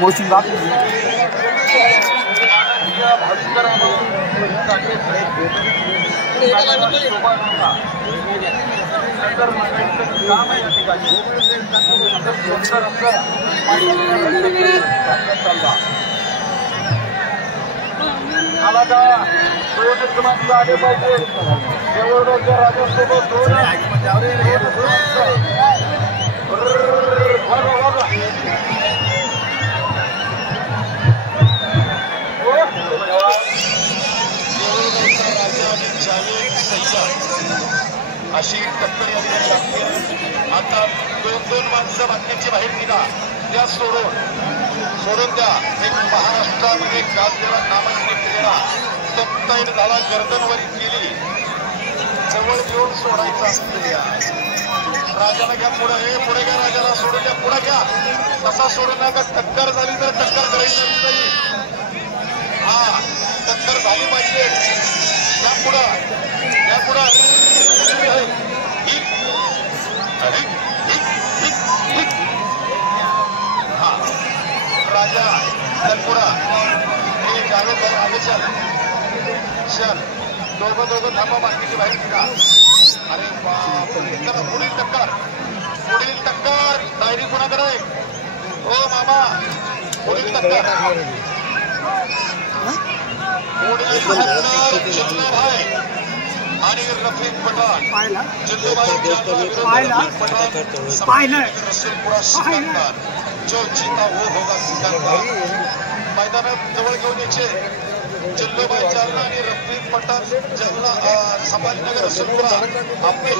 Motion बात आले पाहिजे देवळगावच्या राजासोबत अशी टक्कर यावी लागते. आता दोन माणसं बाटलीची बाहेर निघा त्या सोडून द्या. एक महाराष्ट्रामध्ये गाजलेला नामांकित केलेला सत्ताईन झाला गर्दनवरी केली जवळ घेऊन सोडायचा असते. राजाला घ्या पुढे घ्या राजाला सोडून द्या पुढे घ्या तसा सोडून नका. टक्कर झाली तर टक्कर करायची नाही. हा टक्कर झाली पाहिजे. या पुढं हा राजा तनपुरा हे जावेद भाई आगे चल दोघं थांबा बाकीची बाहेर निघा. अरे बाप पुढील टक्कर डायरी कुणाकडे आहे हो मामा. पुढील टक्कर चिल्लूभाई आणि रफीक पठाण. चिल्लूभाई रसूलपुरा सिकंदर जो जीता वो होगा सिकंदर. मैदानात जवळ घेऊन यायचे चिल्लूभाई जालना आणि रफीक पठाण जालना संभाजीनगर रसूलपुरा. आपले